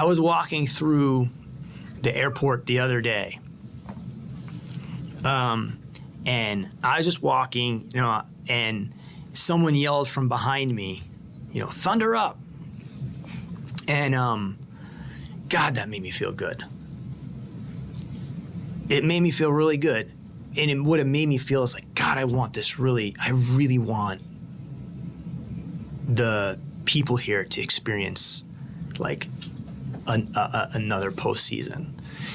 I was walking through the airport the other day, and I was just walking, and someone yelled from behind me, Thunder up. And God, that made me feel good. It made me feel really good. And what it made me feel is like, God, I really want the people here to experience like another postseason.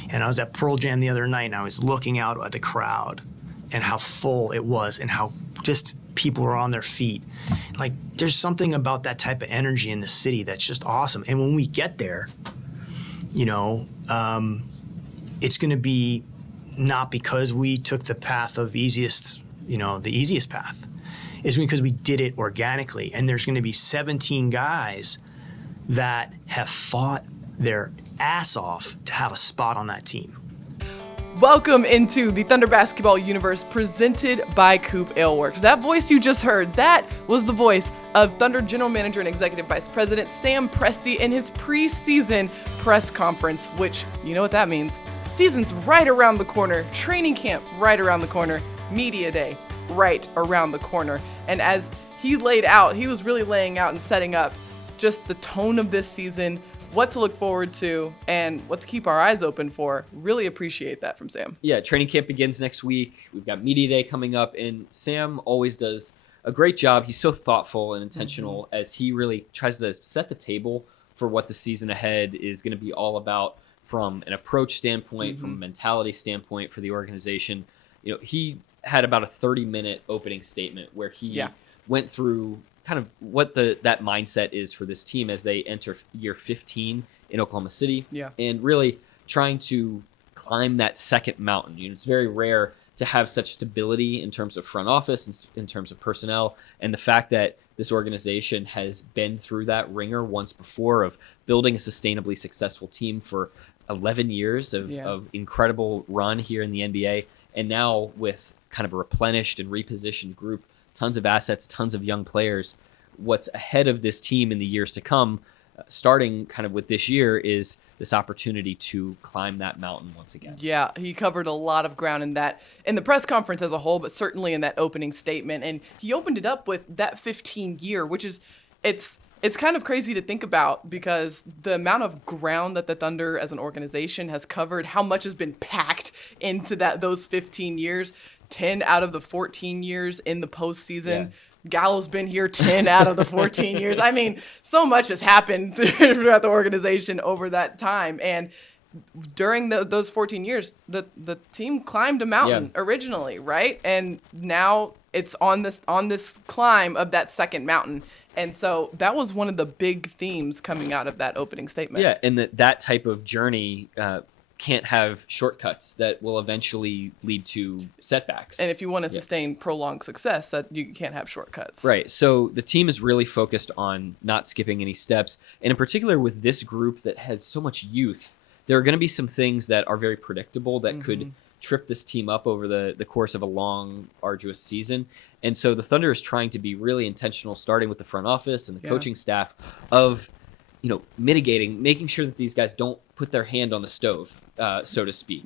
And I was at Pearl Jam the other night, and I was looking out at the crowd and how full it was and how just people were on their feet. Like, there's something about that type of energy in the city that's just awesome. And when we get there, it's going to be not because we took the path of the easiest path. It's because we did it organically. And there's going to be 17 guys that have fought their ass off to have a spot on that team. Welcome into the Thunder Basketball Universe presented by COOP Ale Works. That voice you just heard, that was the voice of Thunder General Manager and Executive Vice President Sam Presti in his preseason press conference, which, you know what that means. Season's right around the corner, training camp right around the corner, media day right around the corner. And as he laid out, he was really laying out and setting up just the tone of this season, what to look forward to, and what to keep our eyes open for. Really appreciate that from Sam. Yeah, training camp begins next week. We've got media day coming up, and Sam always does a great job. He's so thoughtful and intentional as he really tries to set the table for what the season ahead is going to be all about from an approach standpoint, from a mentality standpoint for the organization. He had about a 30-minute opening statement where he went through kind of what that mindset is for this team as they enter year 15 in Oklahoma City, and really trying to climb that second mountain. It's very rare to have such stability in terms of front office and in terms of personnel, and the fact that this organization has been through that ringer once before of building a sustainably successful team for 11 years of incredible run here in the NBA, and now with kind of a replenished and repositioned group, tons of assets, tons of young players. What's ahead of this team in the years to come, starting kind of with this year, is this opportunity to climb that mountain once again. Yeah, he covered a lot of ground in the press conference as a whole, but certainly in that opening statement. And he opened it up with that 15-year, which is, it's kind of crazy to think about because the amount of ground that the Thunder as an organization has covered, how much has been packed into those 15 years. 10 out of the 14 years in the postseason. Yeah. Gallo's been here 10 out of the 14 years. I mean, so much has happened throughout the organization over that time. And during those 14 years, the team climbed a mountain originally, right? And now it's on this climb of that second mountain. And so that was one of the big themes coming out of that opening statement. Yeah, and that type of journey can't have shortcuts that will eventually lead to setbacks. And if you want to sustain prolonged success, that you can't have shortcuts. Right. So the team is really focused on not skipping any steps. And in particular with this group that has so much youth, there are going to be some things that are very predictable that could trip this team up over the course of a long, arduous season. And so the Thunder is trying to be really intentional, starting with the front office and the coaching staff, of mitigating, making sure that these guys don't put their hand on the stove, so to speak,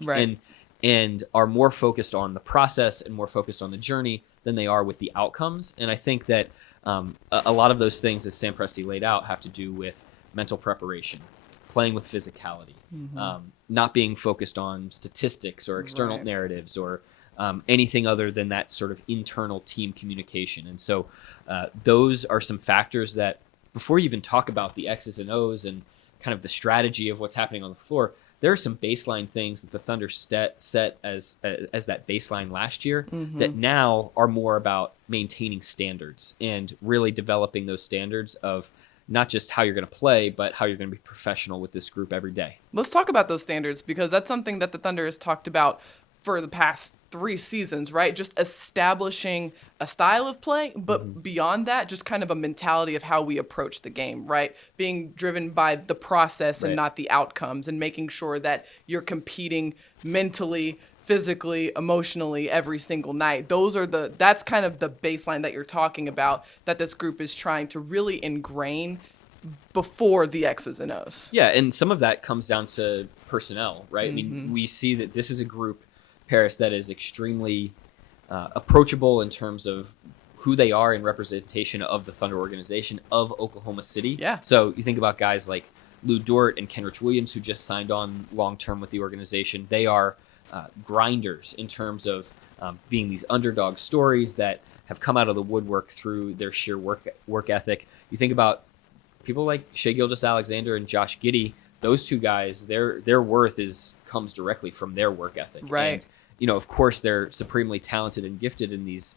and are more focused on the process and more focused on the journey than they are with the outcomes. And I think that a lot of those things, as Sam Presti laid out, have to do with mental preparation, playing with physicality, not being focused on statistics or external narratives or anything other than that sort of internal team communication. And so those are some factors that, before you even talk about the X's and O's and kind of the strategy of what's happening on the floor, there are some baseline things that the Thunder set as that baseline last year that now are more about maintaining standards and really developing those standards of not just how you're going to play, but how you're going to be professional with this group every day. Let's talk about those standards, because that's something that the Thunder has talked about for the past 3 seasons, right? Just establishing a style of play, but beyond that, just kind of a mentality of how we approach the game, right? Being driven by the process and not the outcomes, and making sure that you're competing mentally, physically, emotionally every single night. That's kind of the baseline that you're talking about, that this group is trying to really ingrain before the X's and O's. Yeah, and some of that comes down to personnel, right? I mean, we see that this is a group, Paris, that is extremely approachable in terms of who they are in representation of the Thunder organization of Oklahoma City. Yeah. So you think about guys like Lou Dort and Kenrich Williams, who just signed on long-term with the organization. They are grinders in terms of being these underdog stories that have come out of the woodwork through their sheer work ethic. You think about people like Shai Gilgeous-Alexander and Josh Giddey. Those two guys, their worth comes directly from their work ethic. Right. And, of course, they're supremely talented and gifted in these,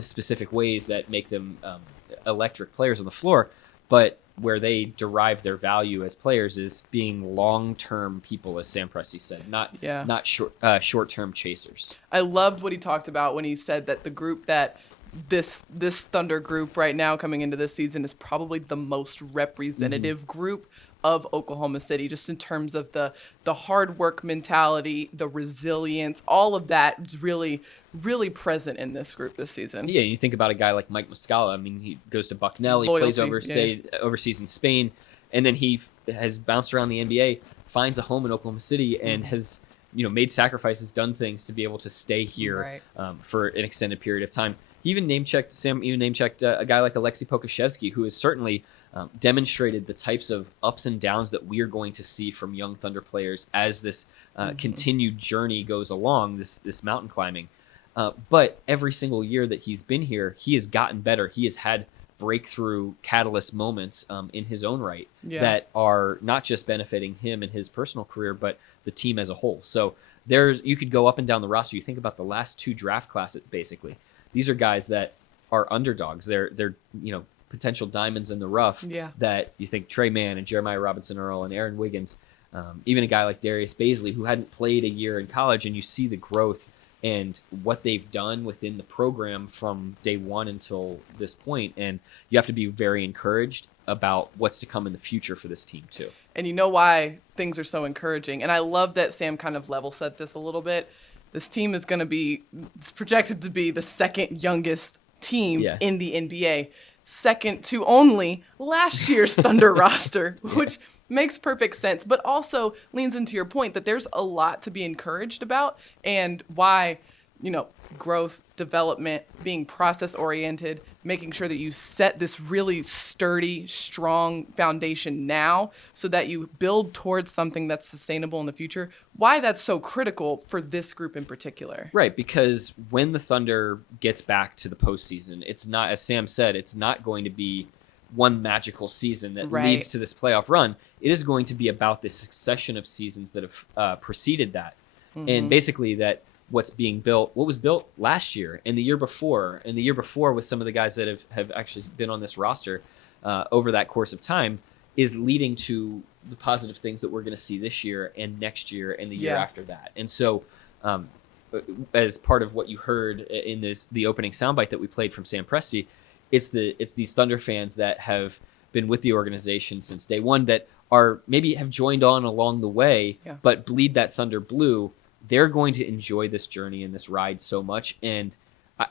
specific ways that make them electric players on the floor. But where they derive their value as players is being long-term people, as Sam Presti said, not short-term chasers. I loved what he talked about when he said that the group that this Thunder group right now coming into this season is probably the most representative group of Oklahoma City, just in terms of the hard work mentality, the resilience, all of that is really, really present in this group this season. Yeah, you think about a guy like Mike Muscala. I mean, he goes to Bucknell, he plays overseas in Spain, and then he has bounced around the NBA, finds a home in Oklahoma City, and has made sacrifices, done things to be able to stay here for an extended period of time. He even name-checked a guy like Alexei Pokashevsky, who has certainly demonstrated the types of ups and downs that we are going to see from young Thunder players as this continued journey goes along, this mountain climbing. But every single year that he's been here, he has gotten better. He has had breakthrough catalyst moments in his own right that are not just benefiting him and his personal career, but the team as a whole. So you could go up and down the roster. You think about the last two draft classes, basically. These are guys that are underdogs. They're potential diamonds in the rough that you think Trey Mann and Jeremiah Robinson Earl and Aaron Wiggins, even a guy like Darius Baisley, who hadn't played a year in college, and you see the growth and what they've done within the program from day one until this point. And you have to be very encouraged about what's to come in the future for this team too. And you know why things are so encouraging. And I love that Sam kind of level set this a little bit. This team is going to be projected to be the second youngest team in the NBA, second to only last year's Thunder roster, which makes perfect sense, but also leans into your point that there's a lot to be encouraged about, and why, growth, development, being process-oriented, making sure that you set this really sturdy, strong foundation now so that you build towards something that's sustainable in the future, why that's so critical for this group in particular. Right, because when the Thunder gets back to the postseason, it's not, as Sam said, it's not going to be one magical season that leads to this playoff run. It is going to be about this succession of seasons that have preceded that. And basically that what was built last year and the year before, with some of the guys that have actually been on this roster over that course of time, is leading to the positive things that we're going to see this year and next year and the year after that. And so as part of what you heard in the opening soundbite that we played from Sam Presti, it's these Thunder fans that have been with the organization since day one that are maybe have joined on along the way, but bleed that Thunder blue. They're going to enjoy this journey and this ride so much. And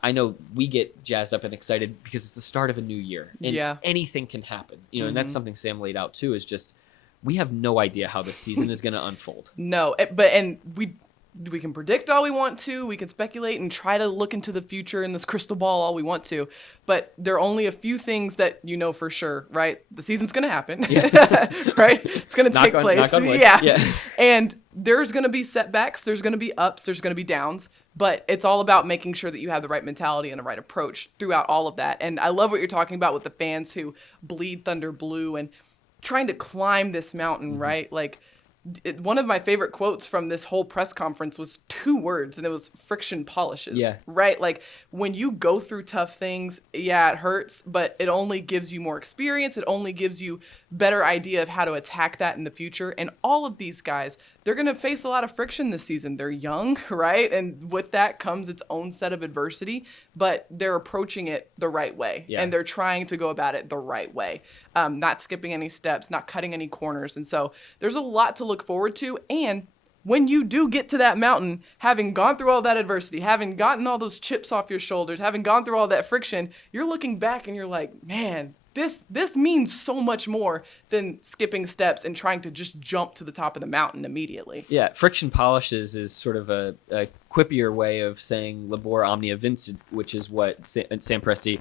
I know we get jazzed up and excited because it's the start of a new year and anything can happen, and that's something Sam laid out too, is just, we have no idea how this season is going to unfold. No, we can predict all we want to, we can speculate and try to look into the future in this crystal ball all we want to, but there are only a few things that for sure, right? The season's going to happen, right? It's going to take place. And there's going to be setbacks, there's going to be ups, there's going to be downs, but it's all about making sure that you have the right mentality and the right approach throughout all of that. And I love what you're talking about with the fans who bleed Thunder blue and trying to climb this mountain, right? Like, one of my favorite quotes from this whole press conference was 2 words, and it was friction polishes, right? Like, when you go through tough things, it hurts, but it only gives you more experience. It only gives you better idea of how to attack that in the future. And all of these guys, they're going to face a lot of friction this season. They're young, right? And with that comes its own set of adversity, but they're approaching it the right way. And they're trying to go about it the right way, not skipping any steps, not cutting any corners. And so there's a lot to look forward to. And when you do get to that mountain, having gone through all that adversity, having gotten all those chips off your shoulders, having gone through all that friction, you're looking back and you're like, man, this means so much more than skipping steps and trying to just jump to the top of the mountain immediately. Yeah, friction polishes is sort of a quippier way of saying labor omnia vincit, which is what Sam Presti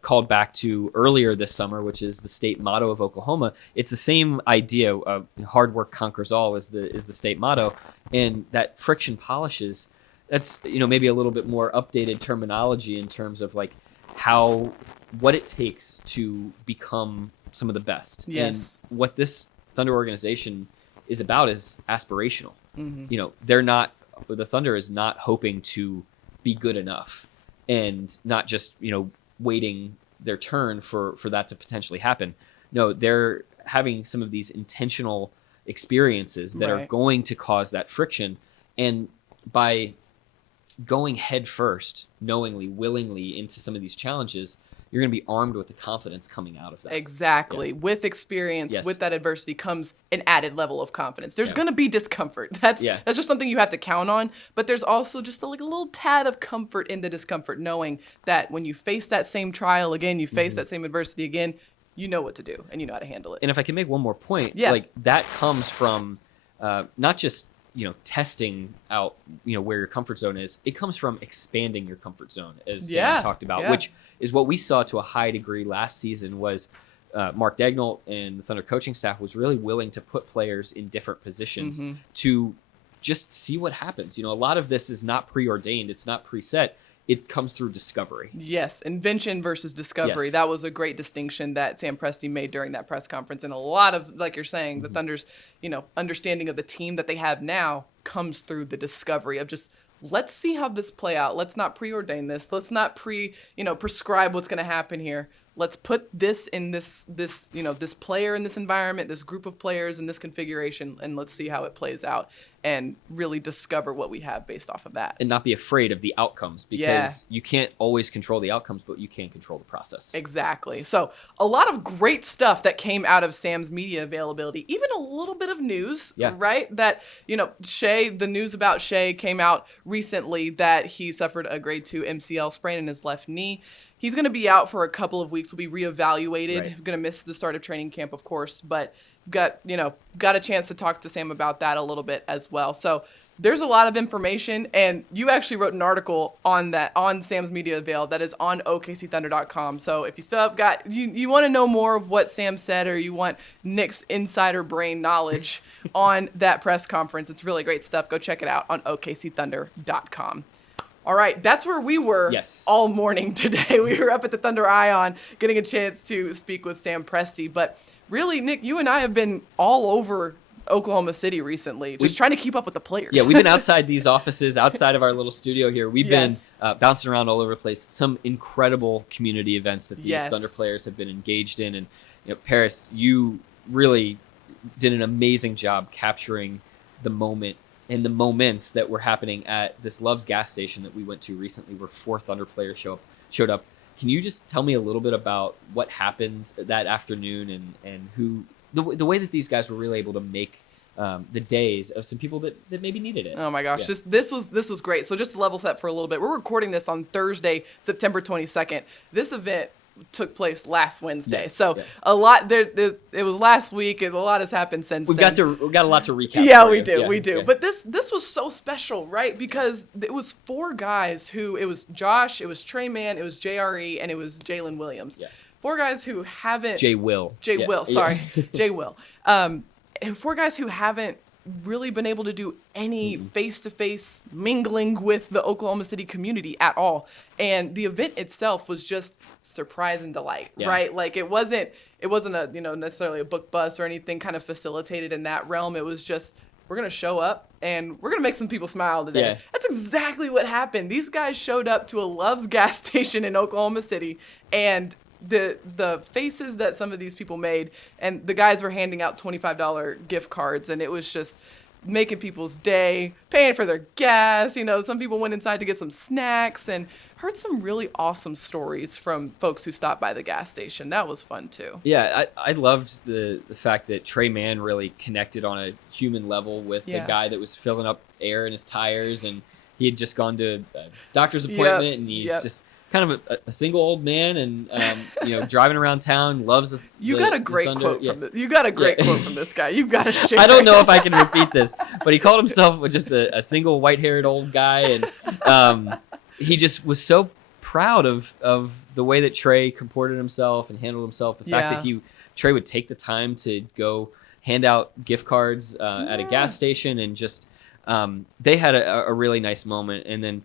called back to earlier this summer, which is the state motto of Oklahoma. It's the same idea of hard work conquers all is the state motto, and that friction polishes. That's maybe a little bit more updated terminology in terms of like what it takes to become some of the best. Yes. And what this Thunder organization is about is aspirational. Mm-hmm. The Thunder is not hoping to be good enough and not just, waiting their turn for that to potentially happen. No, they're having some of these intentional experiences that are going to cause that friction. And by going head first, knowingly, willingly into some of these challenges, you're going to be armed with the confidence coming out of that. Exactly. Yeah. With experience, Yes. with that adversity comes an added level of confidence. There's going to be discomfort. That's just something you have to count on. But there's also just a little tad of comfort in the discomfort, knowing that when you face that same trial again, you face that same adversity again, you know what to do and you know how to handle it. And if I can make one more point, like that comes from not just testing out where your comfort zone is. It comes from expanding your comfort zone, as Sam talked about, which is what we saw to a high degree last season. Was Mark Dagnall and the Thunder coaching staff was really willing to put players in different positions to just see what happens. A lot of this is not preordained. It's not preset. It comes through discovery. Yes, invention versus discovery. Yes. That was a great distinction that Sam Presti made during that press conference. And a lot of, like you're saying, the Thunder's, understanding of the team that they have now comes through the discovery of just, let's see how this play out. Let's not preordain this. Let's not prescribe what's going to happen here. Let's put this in this player in this environment, this group of players in this configuration, and let's see how it plays out and really discover what we have based off of that. And not be afraid of the outcomes, because you can't always control the outcomes, but you can control the process. Exactly. So a lot of great stuff that came out of Sam's media availability, even a little bit of news, right? That, Shai, the news about Shai came out recently that he suffered a grade 2 MCL sprain in his left knee. He's going to be out for a couple of weeks. Will be reevaluated. Right. Going to miss the start of training camp, of course, but got a chance to talk to Sam about that a little bit as well. So there's a lot of information, and you actually wrote an article on that on Sam's media avail that is on OKCThunder.com. So if you still have got you want to know more of what Sam said, or you want Nick's insider brain knowledge on that press conference, it's really great stuff. Go check it out on OKCThunder.com. All right, that's where we were all morning today. We were up at the Thunder Ion getting a chance to speak with Sam Presti. But really, Nick, you and I have been all over Oklahoma City recently, just trying to keep up with the players. Yeah, we've been outside these offices, outside of our little studio here. We've been bouncing around all over the place. Some incredible community events that these Thunder players have been engaged in. And Paris, you really did an amazing job capturing the moment and the moments that were happening at this Love's gas station that we went to recently, where 4 Thunder players showed up. Can you just tell me a little bit about what happened that afternoon and who the way that these guys were really able to make the days of some people that maybe needed it? Oh my gosh, this was great. So just to level set for a little bit, we're recording this on Thursday, September 22nd. This event took place last Wednesday. A lot it was last week, and a lot has happened since we've then. We've got a lot to recap. Yeah, we do. But this was so special, right? Because it was 4 guys who, it was Josh, it was Trey Mann, it was JRE, and it was Jalen Williams. Yeah. 4 guys who haven't Jay Will. Jay Will 4 guys who haven't really been able to do any face-to-face mingling with the Oklahoma City community at all. And the event itself was just surprise and delight, right? Like it wasn't a, necessarily a book bus or anything kind of facilitated in that realm. It was just, we're going to show up and we're going to make some people smile today. Yeah. That's exactly what happened. These guys showed up to a Love's gas station in Oklahoma City, and the faces that some of these people made, and the guys were handing out $25 gift cards, and it was just making people's day, paying for their gas. Some people went inside to get some snacks, and heard some really awesome stories from folks who stopped by the gas station. That was fun too. Yeah, I loved the fact that Trey Mann really connected on a human level with the guy that was filling up air in his tires, and he had just gone to a doctor's appointment, and he's just kind of a single old man, and driving around town, loves You got a great quote from this. You got a great quote from this guy. You got to share. I don't know if I can repeat this, but he called himself just a single white-haired old guy, and he just was so proud of the way that Trey comported himself and handled himself. The fact that Trey would take the time to go hand out gift cards at a gas station, and just they had a really nice moment. And then,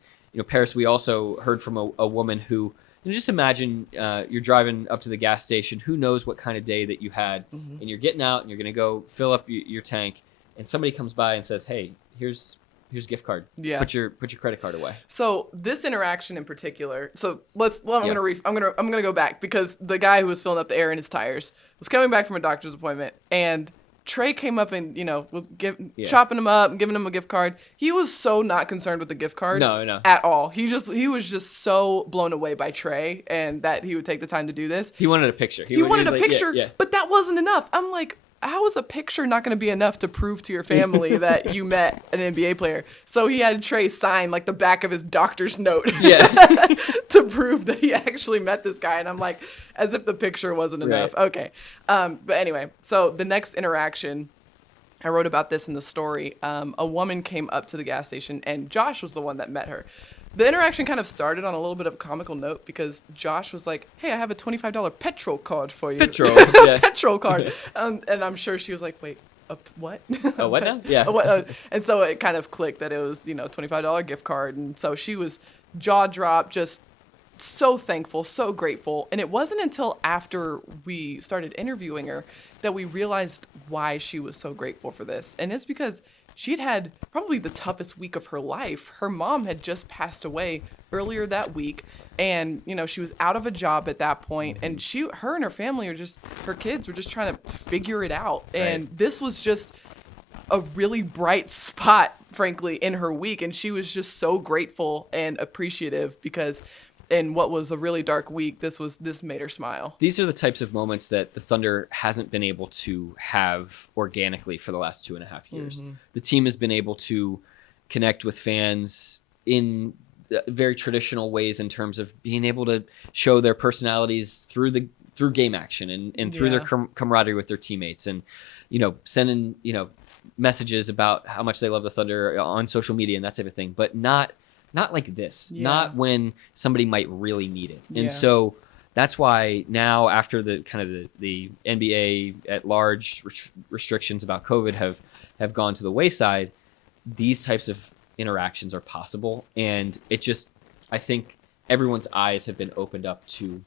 Paris, we also heard from a woman who, just imagine you're driving up to the gas station. Who knows what kind of day that you had, and you're getting out and you're going to go fill up your tank, and somebody comes by and says, "Hey, here's a gift card. Yeah. Put your credit card away." So this interaction in particular. So I'm gonna go back, because the guy who was filling up the air in his tires was coming back from a doctor's appointment, and Trey came up and was chopping him up and giving him a gift card. He was so not concerned with the gift card. No. At all. He was just so blown away by Trey, and that he would take the time to do this. He wanted a picture. He wanted a picture, but that wasn't enough. I'm like, how is a picture not going to be enough to prove to your family that you met an NBA player? So he had Trey sign like the back of his doctor's note to prove that he actually met this guy. And I'm like, as if the picture wasn't enough. Okay. But anyway, so the next interaction, I wrote about this in the story. A woman came up to the gas station, and Josh was the one that met her. The interaction kind of started on a little bit of a comical note, because Josh was like, "Hey, I have a $25 petrol card for you." Petrol card. And I'm sure she was like, "Wait, what?" A what now? Yeah. And so it kind of clicked that it was, $25 gift card. And so she was jaw dropped, just so thankful, so grateful. And it wasn't until after we started interviewing her that we realized why she was so grateful for this. And it's because she'd had probably the toughest week of her life. Her mom had just passed away earlier that week, and she was out of a job at that point, and her and her family her kids were just trying to figure it out. Right. And this was just a really bright spot, frankly, in her week, and she was just so grateful and appreciative, because in what was a really dark week, this made her smile. These are the types of moments that the Thunder hasn't been able to have organically for the last 2.5 years. Mm-hmm. The team has been able to connect with fans in very traditional ways, in terms of being able to show their personalities through game action and through their camaraderie with their teammates, and sending messages about how much they love the Thunder on social media and that type of thing, but not like this, not when somebody might really need it. And so that's why now, after the NBA at large restrictions about COVID have gone to the wayside, these types of interactions are possible. And I think everyone's eyes have been opened up to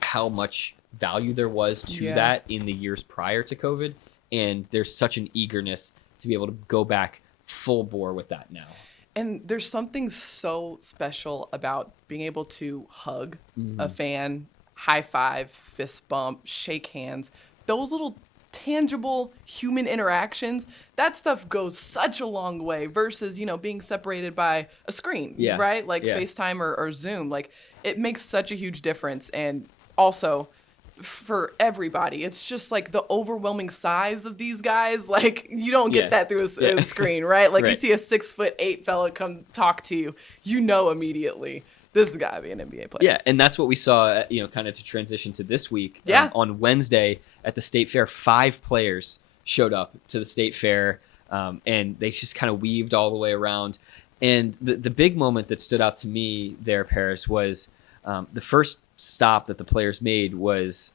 how much value there was to that in the years prior to COVID. And there's such an eagerness to be able to go back full bore with that now. And there's something so special about being able to hug a fan, high five, fist bump, shake hands. Those little tangible human interactions, that stuff goes such a long way versus, being separated by a screen, right? Like FaceTime or Zoom. Like, it makes such a huge difference. And also, for everybody, it's just like the overwhelming size of these guys. Like, you don't get that through a screen, right? Like, you see a 6'8" fella come talk to you, immediately, this has got to be an NBA player. Yeah, and that's what we saw, kind of to transition to this week. On Wednesday at the State Fair, 5 players showed up to the State Fair, and they just kind of weaved all the way around. And the big moment that stood out to me there, Paris, was the first stop that the players made was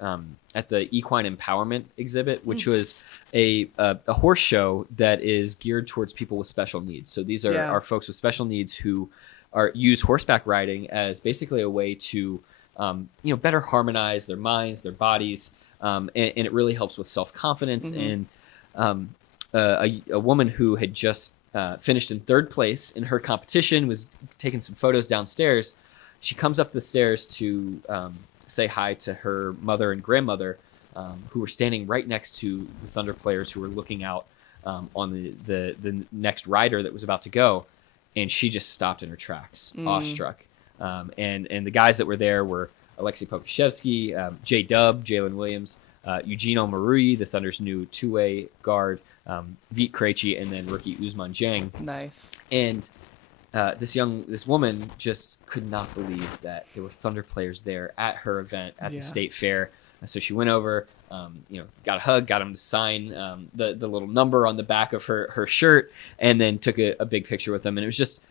at the Equine Empowerment exhibit, which was a horse show that is geared towards people with special needs. So these are folks with special needs who use horseback riding as basically a way to better harmonize their minds, their bodies, and it really helps with self-confidence. And a woman who had just finished in 3rd place in her competition was taking some photos downstairs. She comes up the stairs to say hi to her mother and grandmother, who were standing right next to the Thunder players who were looking out on the next rider that was about to go. And she just stopped in her tracks, awestruck. And the guys that were there were Alexei Pokushevsky, J-Dub, Jalen Williams, Eugene Omarui, the Thunder's new two-way guard, Vit Krejci, and then rookie Ousmane Dieng. Nice. And this woman just could not believe that there were Thunder players there at her event at the state fair. So she went over, got a hug, got him to sign the little number on the back of her shirt, and then took a big picture with them. And it was just,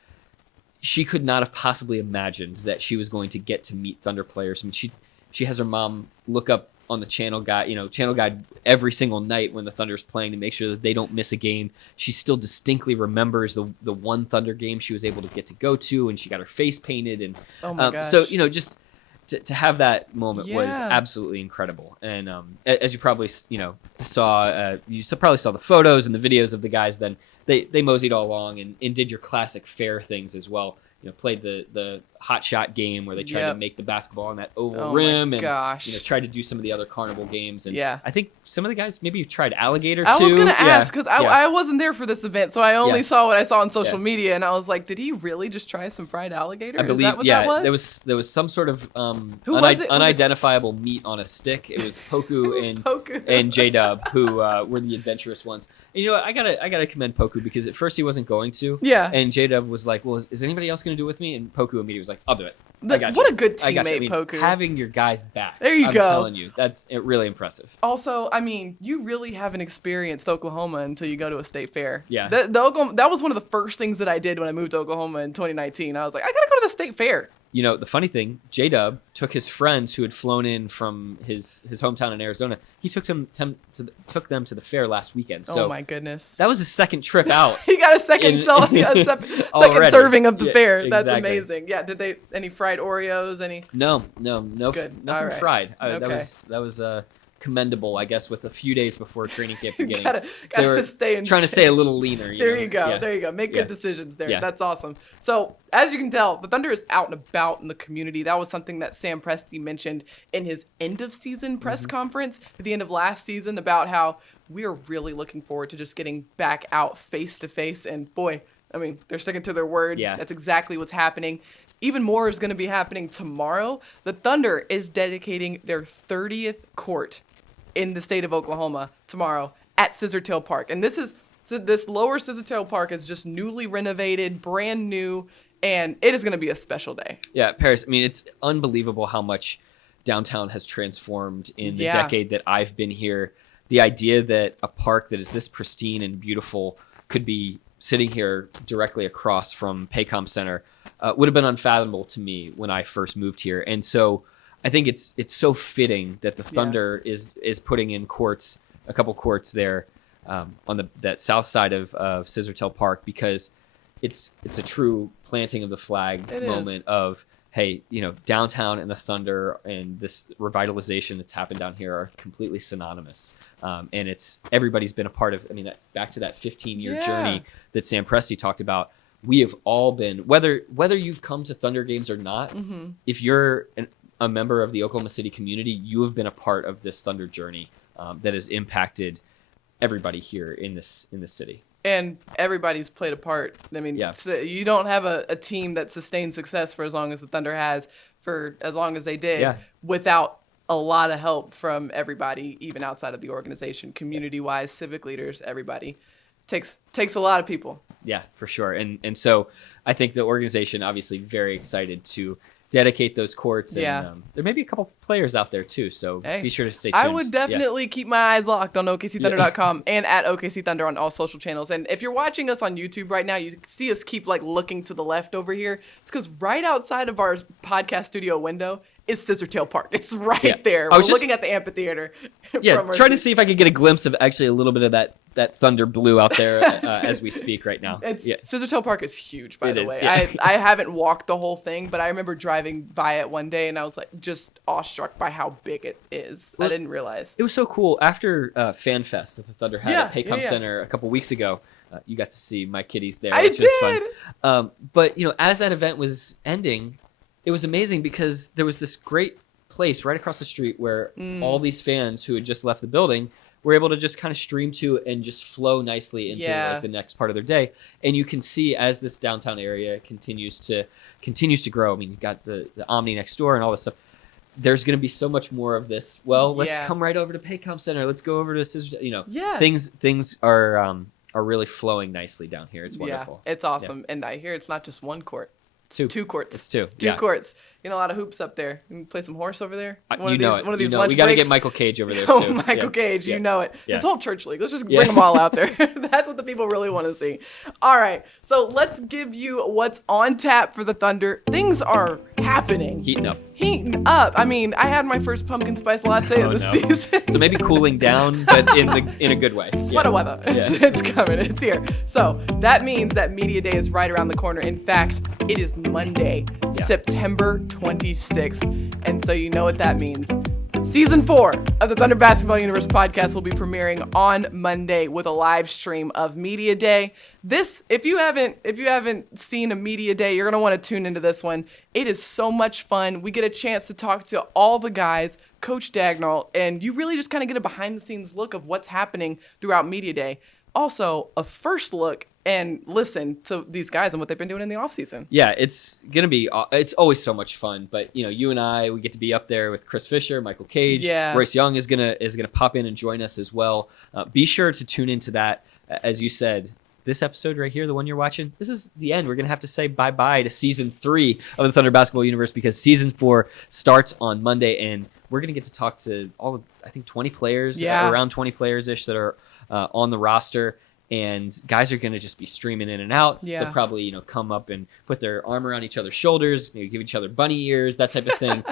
she could not have possibly imagined that she was going to get to meet Thunder players. I mean, she has her mom look up on the channel guide every single night when the Thunder's playing to make sure that they don't miss a game. She still distinctly remembers the one Thunder game she was able to get to go to, and she got her face painted. And oh my gosh. so just to have that moment was absolutely incredible. And as you probably saw, you probably saw the photos and the videos of the guys. Then they moseyed all along and did your classic fair things as well. Played the hot shot game where they tried to make the basketball on that oval rim, and tried to do some of the other carnival games. And I think some of the guys maybe tried alligator too. I was gonna ask because I wasn't there for this event, so I only saw what I saw on social media, and I was like, did he really just try some fried alligator? I believe, Is that what that was? There was some sort of unidentifiable meat on a stick. It was Poku and J-Dub who were the adventurous ones. And I gotta commend Poku, because at first he wasn't going to. Yeah. And J-Dub was like, well, is anybody else going to do it with me? And Poku immediately was like, I'll do it. What a good teammate, Poku. Having your guys back. There you go. I'm telling you, that's really impressive. Also, I mean, you really haven't experienced Oklahoma until you go to a state fair. Yeah. That was one of the first things that I did when I moved to Oklahoma in 2019. I was like, I gotta go to the state fair. The funny thing, J-Dub took his friends who had flown in from his hometown in Arizona. He took them to the fair last weekend. So oh my goodness, that was his second trip out. He got a second serving of the fair. That's amazing. Yeah. Did they any fried Oreos? Any? No. Good. Nothing fried. Okay. That was commendable, I guess, with a few days before training camp beginning. They were trying to stay a little leaner. There you go. Make good decisions there. Yeah. That's awesome. So, as you can tell, the Thunder is out and about in the community. That was something that Sam Presti mentioned in his end-of-season press conference at the end of last season about how we are really looking forward to just getting back out face-to-face. And boy, I mean, they're sticking to their word. Yeah. That's exactly what's happening. Even more is going to be happening tomorrow. The Thunder is dedicating their 30th court in the state of Oklahoma tomorrow at Scissortail Park. And this lower Scissortail Park is just newly renovated, brand new, and it is going to be a special day. Yeah, Paris, I mean, it's unbelievable how much downtown has transformed in the decade that I've been here. The idea that a park that is this pristine and beautiful could be sitting here directly across from Paycom Center would have been unfathomable to me when I first moved here. And so I think it's so fitting that the Thunder is putting in a couple courts there on that south side of Scissortail Park, because it's a true planting of the flag moment of, hey, downtown and the Thunder and this revitalization that's happened down here are completely synonymous. And everybody's been a part of, back to that 15-year journey that Sam Presti talked about. We have all been, whether you've come to Thunder games or not, if you're a member of the Oklahoma City community, you have been a part of this Thunder journey that has impacted everybody here in this city. And everybody's played a part. I mean, you don't have a team that sustained success for as long as the Thunder has, for as long as they did, without a lot of help from everybody, even outside of the organization, community-wise, civic leaders, everybody. Takes a lot of people. Yeah, for sure. And so I think the organization obviously very excited to dedicate those courts. And there may be a couple players out there too, so be sure to stay tuned. I would definitely keep my eyes locked on OKCThunder.com and at OKC Thunder on all social channels. And if you're watching us on YouTube right now, you see us keep looking to the left over here. It's because right outside of our podcast studio window is Scissortail Park. It's right there. We're looking at the amphitheater. Trying to see if I could get a glimpse of actually a little bit of that Thunder blue out there as we speak right now. Scissortail Park is huge, by the way. I haven't walked the whole thing, but I remember driving by it one day and I was just awestruck by how big it is. Well, I didn't realize. It was so cool. After Fan Fest that the Thunder had at Paycom Center a couple weeks ago, you got to see my kitties there, which was fun. But as that event was ending, it was amazing because there was this great place right across the street where all these fans who had just left the building were able to just kind of stream to and just flow nicely into the next part of their day. And you can see as this downtown area continues to grow. I mean, you've got the Omni next door and all this stuff. There's going to be so much more of this. Well, let's come right over to Paycom Center. Let's go over to Things are are really flowing nicely down here. It's wonderful. Yeah, it's awesome. And I hear it's not just one court. Two courts. It's two. Two courts. You know, a lot of hoops up there. You can play some horse over there. One of these we lunch got to breaks. get Michael Cage over there too. Oh, Michael Cage, you know it. Yeah. This whole church league. Let's just bring them all out there. That's what the people really want to see. All right, so let's give you what's on tap for the Thunder. Things are happening. Heating up. I mean, I had my first pumpkin spice latte of the season. So maybe cooling down, but in a good way. Sweater weather. It's coming. It's here. So that means that Media Day is right around the corner. In fact, it is Monday, September 26th. And so you know what that means. Season 4 of the Thunder Basketball Universe podcast will be premiering on Monday with a live stream of Media Day. This, if you haven't seen a Media Day, you're gonna want to tune into this one. It is so much fun. We get a chance to talk to all the guys, Coach Dagnall, and you really just kind of get a behind-the-scenes look of what's happening throughout Media Day. Also, a first look and listen to these guys and what they've been doing in the offseason. Yeah, it's always so much fun. But you and I, we get to be up there with Chris Fisher, Michael Cage. Yeah. Royce Young is gonna pop in and join us as well. Be sure to tune into that. As you said, this episode right here, the one you're watching, this is the end. We're gonna have to say bye-bye to season 3 of the Thunder Basketball Universe because season 4 starts on Monday, and we're gonna get to talk to all of, I think, 20 players, around 20 players-ish that are on the roster. And guys are going to just be streaming in and out. Yeah. They'll probably, come up and put their arm around each other's shoulders, maybe give each other bunny ears, that type of thing,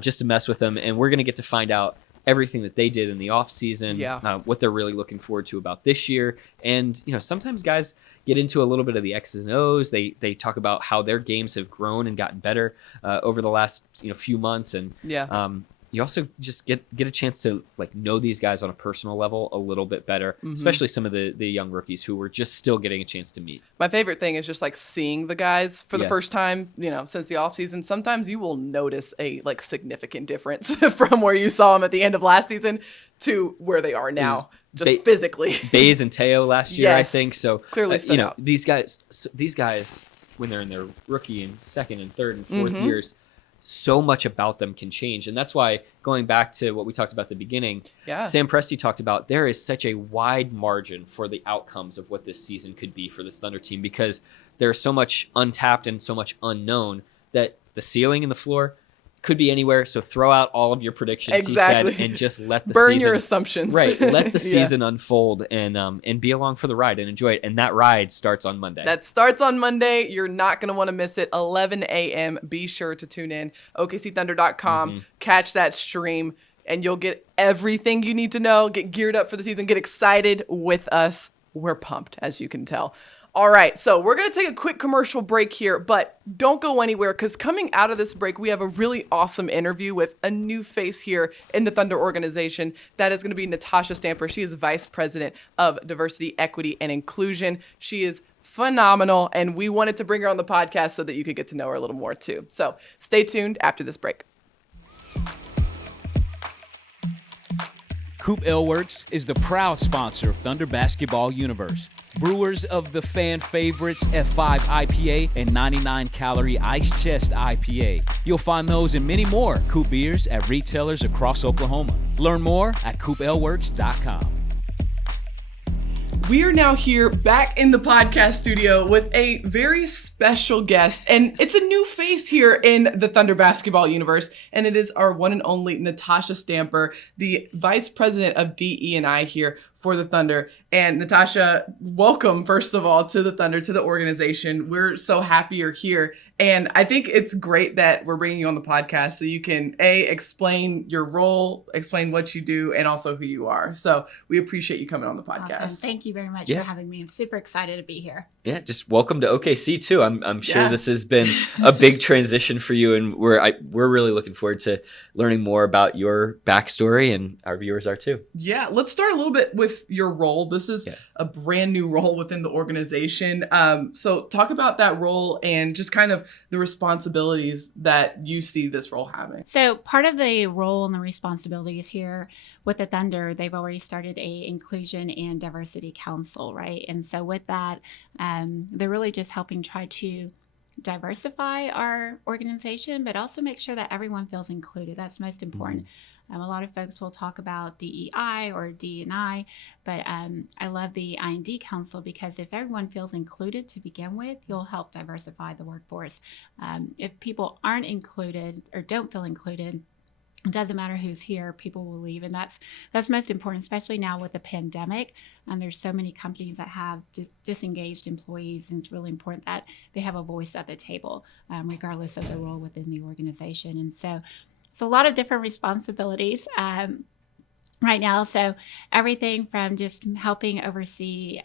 just to mess with them. And we're going to get to find out everything that they did in the off season, what they're really looking forward to about this year. And, sometimes guys get into a little bit of the X's and O's. They talk about how their games have grown and gotten better over the last, few months. And you also just get a chance to know these guys on a personal level a little bit better, especially some of the young rookies who we're just still getting a chance to meet. My favorite thing is just seeing the guys for the first time, since the offseason. Sometimes you will notice a significant difference from where you saw them at the end of last season to where they are now, just physically. Bays and Teo last year, I think. So clearly, these guys when they're in their rookie and second and third and fourth years, so much about them can change. And that's why, going back to what we talked about at the beginning, Sam Presti talked about there is such a wide margin for the outcomes of what this season could be for this Thunder team because there's so much untapped and so much unknown that the ceiling and the floor could be anywhere. So throw out all of your predictions, he said, and just let the burn season, your assumptions. Right, let the season unfold and be along for the ride and enjoy it. And that ride starts on Monday. That starts on Monday. You're not going to want to miss it. 11 a.m. Be sure to tune in. OKCThunder.com. Catch that stream, and you'll get everything you need to know. Get geared up for the season. Get excited with us. We're pumped, as you can tell. All right, so we're going to take a quick commercial break here, but don't go anywhere because coming out of this break, we have a really awesome interview with a new face here in the Thunder organization. That is going to be Natasha Stamper. She is Vice President of Diversity, Equity, and Inclusion. She is phenomenal, and we wanted to bring her on the podcast so that you could get to know her a little more too. So stay tuned after this break. COOP Ale Works is the proud sponsor of Thunder Basketball Universe. Brewers of the fan favorites F5 IPA and 99-calorie Ice Chest IPA. You'll find those and many more COOP beers at retailers across Oklahoma. Learn more at CoopAleWorks.com. We are now here back in the podcast studio with a very special guest, and it's a new face here in the Thunder Basketball Universe, and it is our one and only Natasha Stamper, the Vice President of DE&I here for the Thunder. And Natasha, welcome, first of all, to the Thunder, to the organization. We're so happy you're here. And I think it's great that we're bringing you on the podcast so you can, explain your role, explain what you do, and also who you are. So we appreciate you coming on the podcast. Awesome. Thank you very much for having me. I'm super excited to be here. Yeah, just welcome to OKC too. I'm sure this has been a big transition for you, and we're really looking forward to learning more about your backstory, and our viewers are too. Yeah, let's start a little bit with your role. This is a brand new role within the organization. So talk about that role and just kind of the responsibilities that you see this role having. So part of the role and the responsibilities here with the Thunder, they've already started a inclusion and diversity council, right? And so with that, they're really just helping try to diversify our organization, but also make sure that everyone feels included. That's most important. A lot of folks will talk about DEI or D&I, but I love the I&D Council because if everyone feels included to begin with, you'll help diversify the workforce. If people aren't included or don't feel included, it doesn't matter who's here, people will leave. And that's most important, especially now with the pandemic. And there's so many companies that have disengaged employees, and it's really important that they have a voice at the table, regardless of the role within the organization. And so it's a lot of different responsibilities right now. So everything from just helping oversee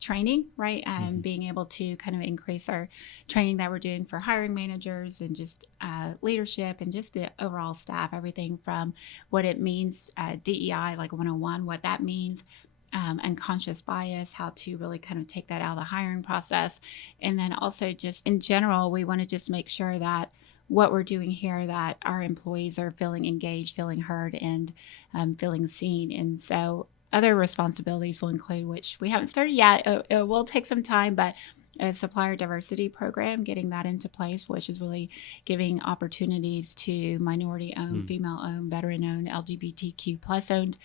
training, right? Being able to kind of increase our training that we're doing for hiring managers and just leadership and just the overall staff, everything from what it means, DEI, like 101, what that means, unconscious bias, how to really kind of take that out of the hiring process. And then also just in general, we want to just make sure that what we're doing here, that our employees are feeling engaged, feeling heard, and feeling seen. And so other responsibilities will include, which we haven't started yet, it will take some time, but a supplier diversity program, getting that into place, which is really giving opportunities to minority-owned, female-owned, veteran-owned, LGBTQ+-owned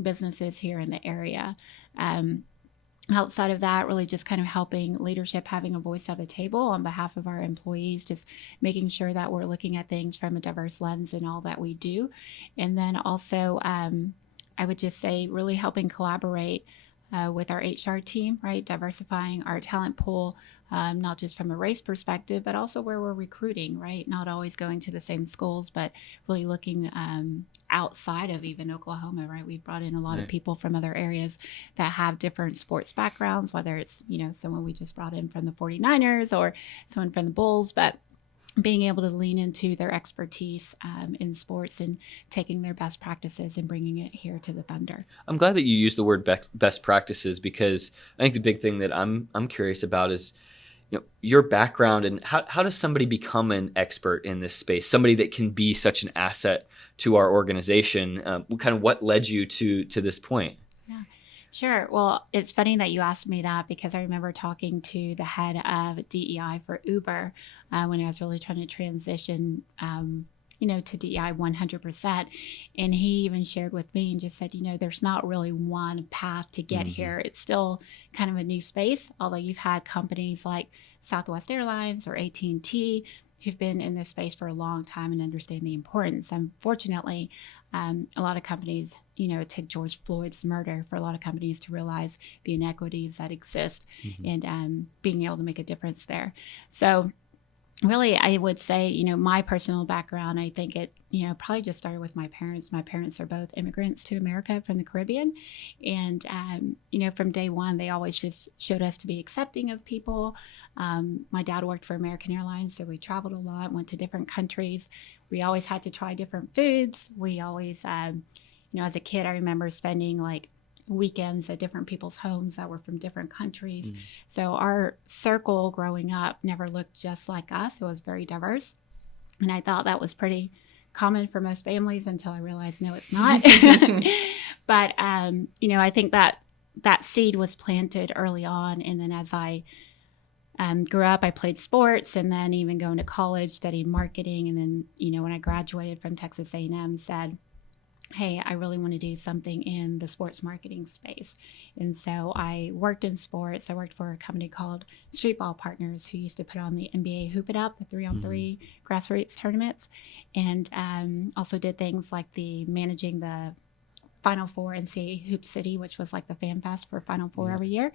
businesses here in the area. Outside of that, really just kind of helping leadership, having a voice at the table on behalf of our employees, just making sure that we're looking at things from a diverse lens in all that we do. And then also, I would just say really helping collaborate with our HR team, right? Diversifying our talent pool, not just from a race perspective, but also where we're recruiting, right? Not always going to the same schools, but really looking outside of even Oklahoma, right? We've brought in a lot of people from other areas that have different sports backgrounds, whether it's, someone we just brought in from the 49ers or someone from the Bulls, but being able to lean into their expertise in sports and taking their best practices and bringing it here to the Thunder. I'm glad that you used the word best practices, because I think the big thing that I'm curious about is, your background and how does somebody become an expert in this space, somebody that can be such an asset to our organization. What led you to this point? Yeah. Sure. Well, it's funny that you asked me that, because I remember talking to the head of DEI for Uber when I was really trying to transition, to DEI 100%. And he even shared with me and just said, there's not really one path to get here. It's still kind of a new space, although you've had companies like Southwest Airlines or AT&T who've been in this space for a long time and understand the importance. Unfortunately, a lot of companies, it took George Floyd's murder for a lot of companies to realize the inequities that exist and being able to make a difference there. So really, I would say, my personal background, I think it, probably just started with my parents. My parents are both immigrants to America from the Caribbean. And, from day one, they always just showed us to be accepting of people. My dad worked for American Airlines, so we traveled a lot, went to different countries. We always had to try different foods. We always, as a kid, I remember spending weekends at different people's homes that were from different countries. So our circle growing up never looked just like us. It was very diverse. And I thought that was pretty common for most families until I realized, no, it's not. But, I think that seed was planted early on. And then as I grew up, I played sports, and then even going to college, studied marketing. And then, when I graduated from Texas A&M, said, hey, I really want to do something in the sports marketing space. And so I worked in sports. I worked for a company called Street Ball Partners, who used to put on the NBA Hoop It Up, the 3-on-3 grassroots tournaments, and also did things like managing the Final Four NCAA Hoop City, which was like the fan fest for Final Four every year.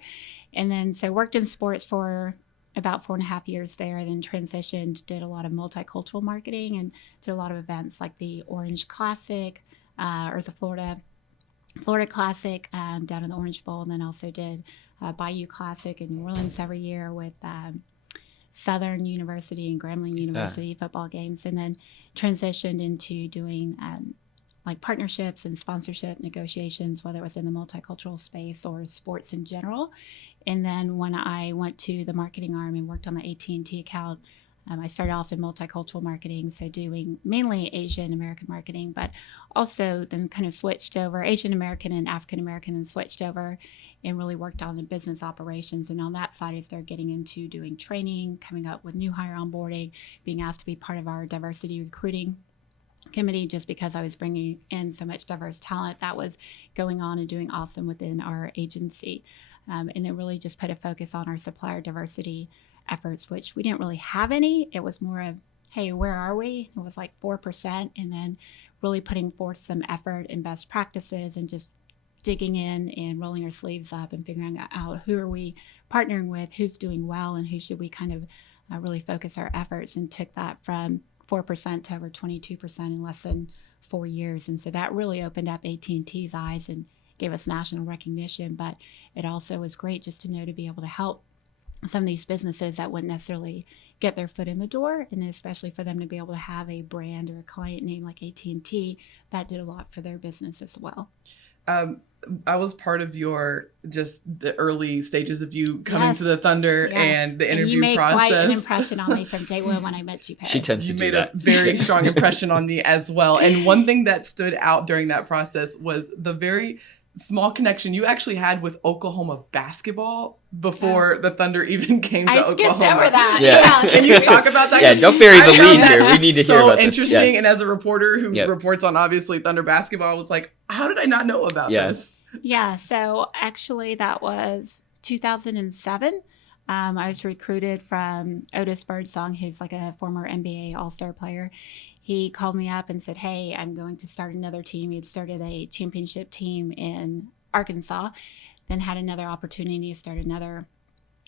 And then so worked in sports for about 4.5 years there, then transitioned, did a lot of multicultural marketing and did a lot of events like the Orange Classic, or the Florida Classic down in the Orange Bowl, and then also did Bayou Classic in New Orleans every year with Southern University and Grambling University football games, and then transitioned into doing partnerships and sponsorship negotiations, whether it was in the multicultural space or sports in general. And then when I went to the marketing arm and worked on the AT&T account, I started off in multicultural marketing, so doing mainly Asian American marketing, but also then kind of switched over Asian American and African American, and switched over and really worked on the business operations. And on that side, I started getting into doing training, coming up with new hire onboarding, being asked to be part of our diversity recruiting committee just because I was bringing in so much diverse talent that was going on and doing awesome within our agency. And then really just put a focus on our supplier diversity efforts, which we didn't really have any. It was more of, hey, where are we? It was like 4%. And then really putting forth some effort and best practices and just digging in and rolling our sleeves up and figuring out who are we partnering with, who's doing well, and who should we kind of really focus our efforts, and took that from 4% to over 22% in less than 4 years. And so that really opened up AT&T's eyes and gave us national recognition. But it also was great just to know to be able to help some of these businesses that wouldn't necessarily get their foot in the door, and especially for them to be able to have a brand or a client name like AT&T that did a lot for their business as well. I was part of just the early stages of you coming to the Thunder and the interview you made process. Quite an impression on me from day one when I met you, Paris. She tends to do that. You made a very strong impression on me as well. And one thing that stood out during that process was the very small connection you actually had with Oklahoma basketball before the Thunder even came to Oklahoma. I skipped over that. Yeah. Can you talk about that? Yeah, don't bury the lead here. We need to hear about so interesting. this. Yeah. And as a reporter who reports on obviously Thunder basketball, I was like, how did I not know about this? Yeah, so actually that was 2007. I was recruited from Otis Birdsong, who's like a former NBA All-Star player. He called me up and said, hey, I'm going to start another team. He had started a championship team in Arkansas, then had another opportunity to start another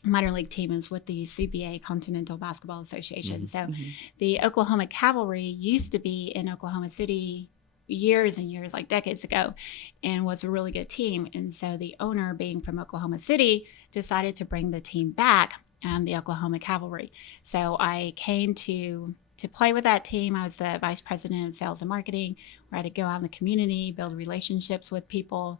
minor league team. Is with the CBA, Continental Basketball Association. So the Oklahoma Cavalry used to be in Oklahoma City years and years, like decades ago, and was a really good team. And so the owner, being from Oklahoma City, decided to bring the team back, the Oklahoma Cavalry. So I came to play with that team. I was the vice president of sales and marketing, where I had to go out in the community, build relationships with people,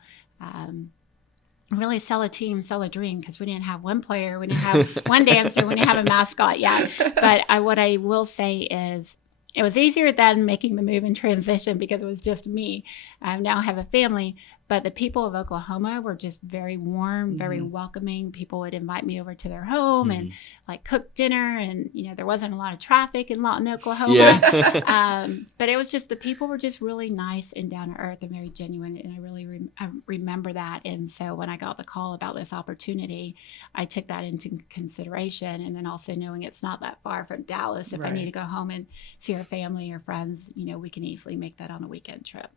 really sell a team, sell a dream, because we didn't have one player, we didn't have one dancer, we didn't have a mascot yet. But what I will say is, it was easier than making the move and transition because it was just me. I now have a family, but the people of Oklahoma were just very warm, very welcoming. People would invite me over to their home and like cook dinner, and there wasn't a lot of traffic in Lawton, Oklahoma. Yeah. But it was just, the people were just really nice and down to earth and very genuine, and I really remember that. And so when I got the call about this opportunity, I took that into consideration, and then also knowing it's not that far from Dallas. If I need to go home and see our family or friends, we can easily make that on a weekend trip.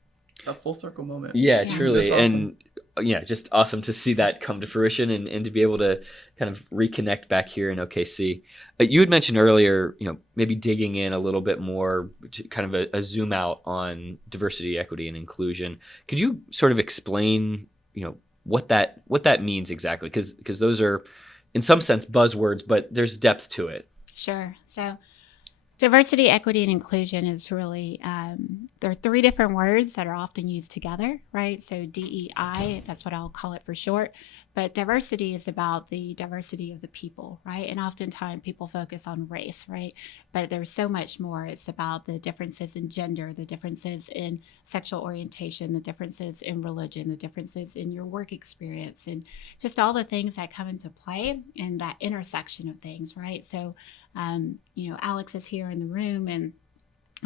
A full circle moment. Yeah, truly. That's awesome. And just awesome to see that come to fruition and to be able to kind of reconnect back here in OKC. You had mentioned earlier, maybe digging in a little bit more to kind of a zoom out on diversity, equity, and inclusion. Could you sort of explain, what that means exactly? Because those are, in some sense, buzzwords, but there's depth to it. Sure. So diversity, equity, and inclusion is really, there are three different words that are often used together, right? So DEI, that's what I'll call it for short. But diversity is about the diversity of the people, right? And oftentimes people focus on race, right? But there's so much more. It's about the differences in gender, the differences in sexual orientation, the differences in religion, the differences in your work experience, and just all the things that come into play in that intersection of things, right? So, Alex is here in the room, and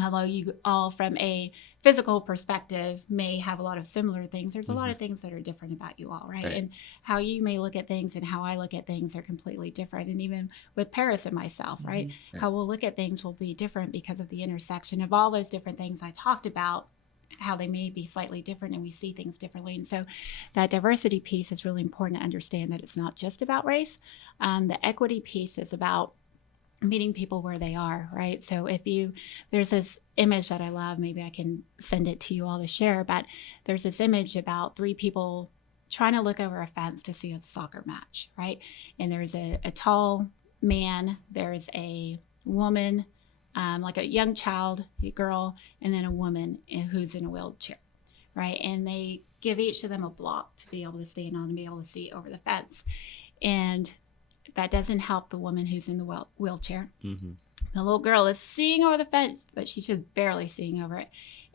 although you all from a physical perspective may have a lot of similar things, there's a lot of things that are different about you all, right? And how you may look at things and how I look at things are completely different. And even with Paris and myself, right? How we'll look at things will be different because of the intersection of all those different things I talked about, how they may be slightly different and we see things differently. And so that diversity piece is really important to understand, that it's not just about race. The equity piece is about meeting people where they are, right? So there's this image that I love, maybe I can send it to you all to share, but there's this image about three people trying to look over a fence to see a soccer match, right? And there's a tall man, there's a woman, like a young child, a girl, and then a woman who's in a wheelchair, right? And they give each of them a block to be able to stand on and be able to see over the fence. And that doesn't help the woman who's in the wheelchair. The little girl is seeing over the fence, but she's just barely seeing over it.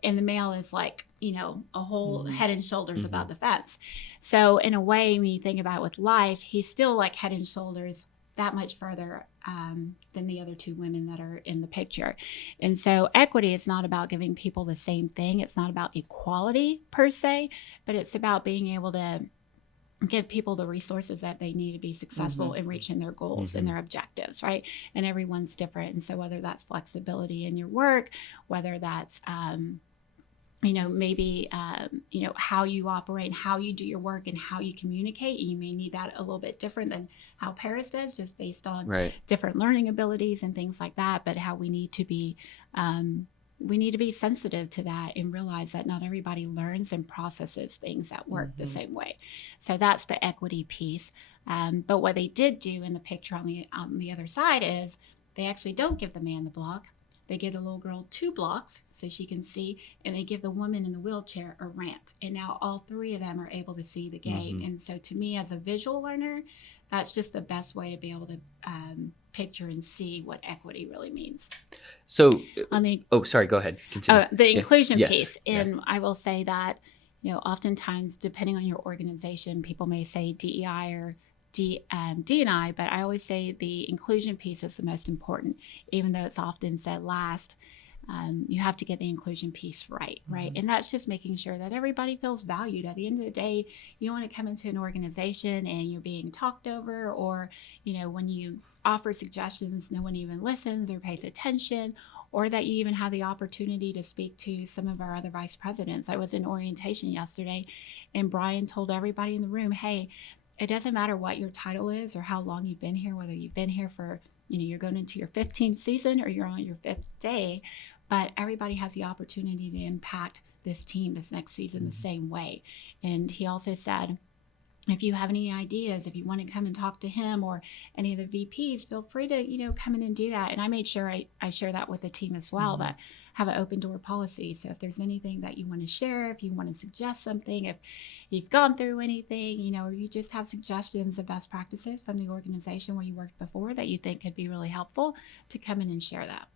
And the male is like, a whole head and shoulders above the fence. So in a way, when you think about it with life, he's still like head and shoulders that much further than the other two women that are in the picture. And so equity is not about giving people the same thing. It's not about equality per se, but it's about being able to give people the resources that they need to be successful in reaching their goals and their objectives, right? And everyone's different. And so whether that's flexibility in your work, whether that's, maybe, how you operate and how you do your work and how you communicate, you may need that a little bit different than how Paris does, just based on different learning abilities and things like that. But how we need to be, sensitive to that and realize that not everybody learns and processes things at work the same way. So that's the equity piece. But what they did do in the picture on the other side is they actually don't give the man the block. They give the little girl 2 blocks so she can see, and they give the woman in the wheelchair a ramp. And now all 3 of them are able to see the game. And so to me, as a visual learner, that's just the best way to be able to picture and see what equity really means. So, sorry, go ahead. Continue. The inclusion piece. And I will say that, oftentimes, depending on your organization, people may say DEI or D&I, but I always say the inclusion piece is the most important, even though it's often said last. You have to get the inclusion piece right? And that's just making sure that everybody feels valued. At the end of the day, you don't want to come into an organization and you're being talked over, or, when you offer suggestions, no one even listens or pays attention, or that you even have the opportunity to speak to some of our other vice presidents. I was in orientation yesterday, and Brian told everybody in the room, hey, it doesn't matter what your title is or how long you've been here, whether you've been here for, you're going into your 15th season or you're on your 5th day, but everybody has the opportunity to impact this team this next season the same way. And he also said, if you have any ideas, if you want to come and talk to him or any of the VPs, feel free to, come in and do that. And I made sure I share that with the team as well, that have an open door policy. So if there's anything that you want to share, if you want to suggest something, if you've gone through anything, or you just have suggestions of best practices from the organization where you worked before that you think could be really helpful, to come in and share that.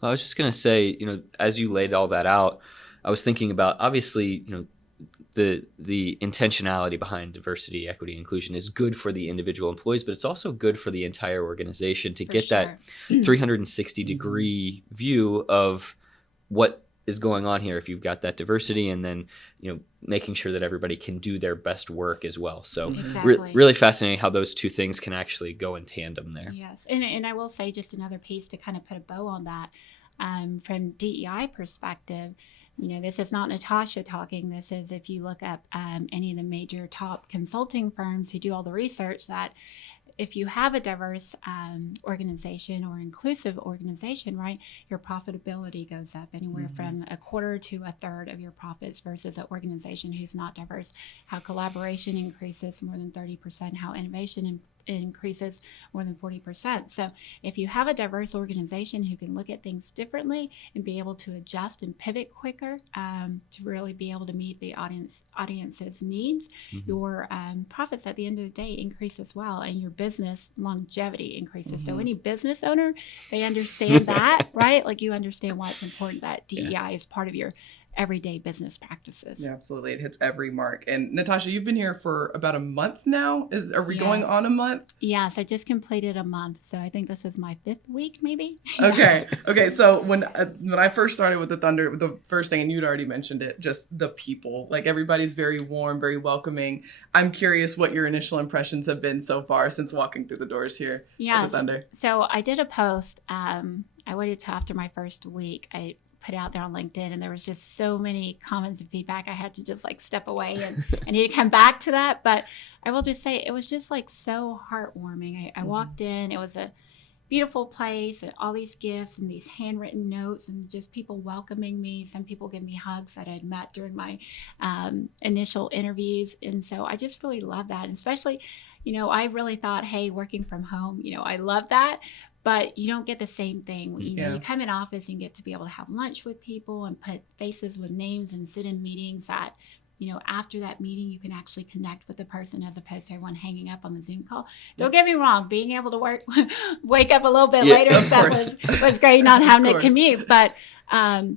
Well, I was just going to say, as you laid all that out, I was thinking about, obviously, the intentionality behind diversity, equity, inclusion is good for the individual employees, but it's also good for the entire organization to get that 360 degree view of what is going on here if you've got that diversity, and then making sure that everybody can do their best work as well. So really fascinating how those two things can actually go in tandem there. Yes, and I will say just another piece to kind of put a bow on that, from DEI perspective. This is not Natasha talking. This is, if you look up any of the major top consulting firms who do all the research, that if you have a diverse organization or inclusive organization, right, your profitability goes up anywhere from a quarter to a third of your profits versus an organization who's not diverse. How collaboration increases more than 30%, how innovation increases more than 40%. So if you have a diverse organization who can look at things differently and be able to adjust and pivot quicker to really be able to meet the audience's needs, your profits at the end of the day increase as well, and your business longevity increases. So any business owner, they understand that, right? Like, you understand why it's important that DEI is part of your everyday business practices. Yeah, absolutely. It hits every mark. And Natasha, you've been here for about a month now. Are we going on a month? Yes, I just completed a month. So I think this is my 5th week, maybe. Okay. So when I first started with the Thunder, the first thing, and you'd already mentioned it, just the people, like, everybody's very warm, very welcoming. I'm curious what your initial impressions have been so far since walking through the doors here at the Thunder. So I did a post. I waited till after my first week. I put out there on LinkedIn, and there was just so many comments and feedback. I had to just step away, and I need to come back to that. But I will just say it was just so heartwarming. I walked in, it was a beautiful place, and all these gifts and these handwritten notes, and just people welcoming me. Some people give me hugs that I'd met during my initial interviews. And so I just really love that. And especially, I really thought, hey, working from home, I love that. But you don't get the same thing. You come in office and get to be able to have lunch with people and put faces with names and sit in meetings that, after that meeting, you can actually connect with the person as opposed to everyone hanging up on the Zoom call. Don't get me wrong, being able to wake up a little bit later and stuff was great, not having to commute. But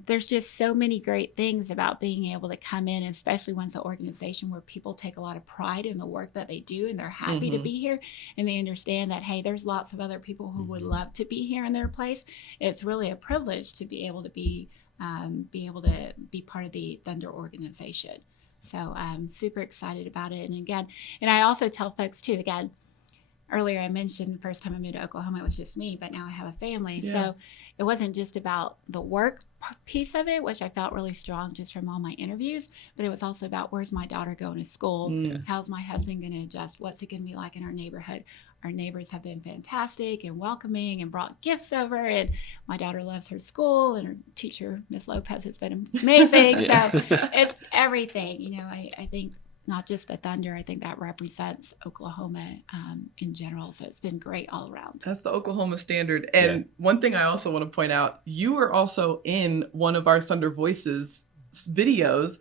there's just so many great things about being able to come in, especially when it's an organization where people take a lot of pride in the work that they do and they're happy to be here and they understand that, hey, there's lots of other people who would love to be here in their place. It's really a privilege to be able to be part of the Thunder organization. So I'm super excited about it. And I also tell folks too, again, earlier I mentioned the first time I moved to Oklahoma, it was just me, but now I have a family. Yeah. So it wasn't just about the work piece of it, which I felt really strong just from all my interviews, but it was also about where's my daughter going to school? How's my husband going to adjust? What's it going to be like in our neighborhood? Our neighbors have been fantastic and welcoming and brought gifts over, and my daughter loves her school, and her teacher, Miss Lopez, has been amazing. So it's everything. I think not just the Thunder, I think that represents Oklahoma in general. So it's been great all around. That's the Oklahoma standard. And one thing I also want to point out, you were also in one of our Thunder Voices videos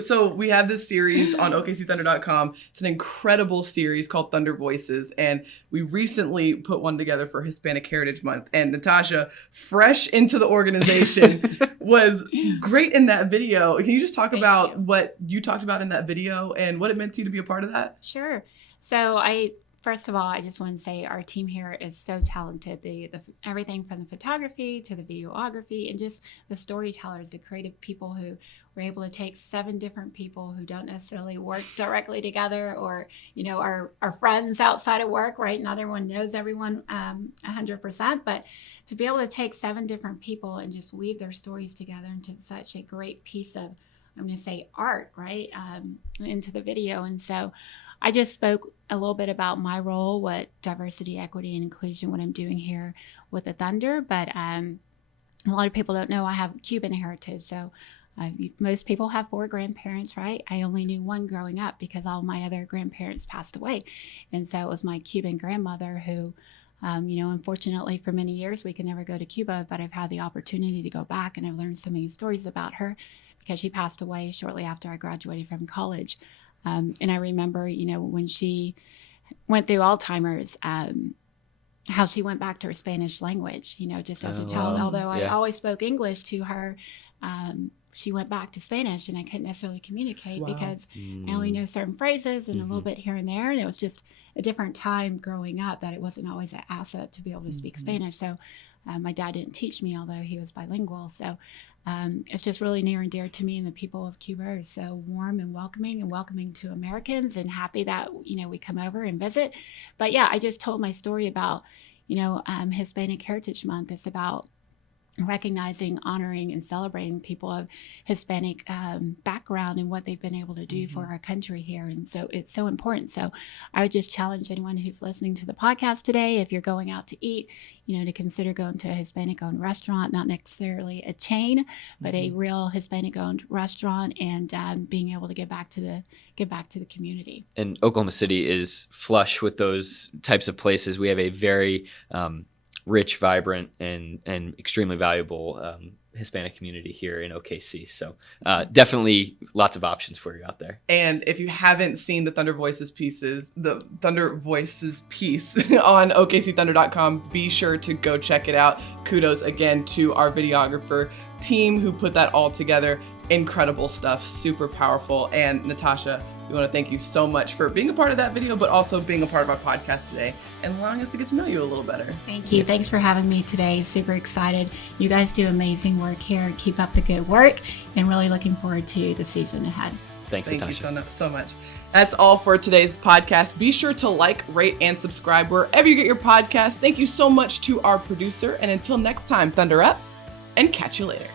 so we have this series on OKCThunder.com. It's an incredible series called Thunder Voices, and we recently put one together for Hispanic Heritage Month, and Natasha, fresh into the organization, was great in that video. Can you just talk about what you talked about in that video and what it meant to you to be a part of that? Sure. So first of all, I just want to say our team here is so talented. The everything from the photography to the videography and just the storytellers, the creative people who were able to take 7 different people who don't necessarily work directly together or, are friends outside of work, right? Not everyone knows everyone 100%, but to be able to take 7 different people and just weave their stories together into such a great piece of, I'm going to say, art, right, into the video. And so I just spoke a little bit about my role, what diversity, equity, and inclusion, what I'm doing here with the Thunder. But a lot of people don't know I have Cuban heritage. So most people have 4 grandparents, right? I only knew 1 growing up because all my other grandparents passed away. And so it was my Cuban grandmother who, unfortunately for many years, we could never go to Cuba, but I've had the opportunity to go back, and I've learned so many stories about her because she passed away shortly after I graduated from college. And I remember, when she went through Alzheimer's, how she went back to her Spanish language, just as a child. Although I always spoke English to her, she went back to Spanish, and I couldn't necessarily communicate because I only know certain phrases and a little bit here and there. And it was just a different time growing up that it wasn't always an asset to be able to speak Spanish. So my dad didn't teach me, although he was bilingual. So it's just really near and dear to me, and the people of Cuba are so warm and welcoming to Americans, and happy that, we come over and visit. But yeah, I just told my story about, Hispanic Heritage Month. It's about recognizing, honoring, and celebrating people of Hispanic background and what they've been able to do for our country here. And so it's so important. So I would just challenge anyone who's listening to the podcast today, if you're going out to eat, to consider going to a Hispanic-owned restaurant, not necessarily a chain, but a real Hispanic-owned restaurant, and being able to give back to the community. And Oklahoma City is flush with those types of places. We have a very rich, vibrant, and extremely valuable Hispanic community here in OKC. So definitely lots of options for you out there. And if you haven't seen the Thunder Voices piece on OKCThunder.com, be sure to go check it out. Kudos again to our videographer team who put that all together. Incredible stuff, super powerful. And Natasha, we want to thank you so much for being a part of that video, but also being a part of our podcast today and allowing us to get to know you a little better. Thank you. Thanks for having me today. Super excited. You guys do amazing work here. Keep up the good work, and really looking forward to the season ahead. Thanks, Thank Natasha. you so much. That's all for today's podcast. Be sure to like, rate, and subscribe wherever you get your podcasts. Thank you so much to our producer. And until next time, Thunder up, and catch you later.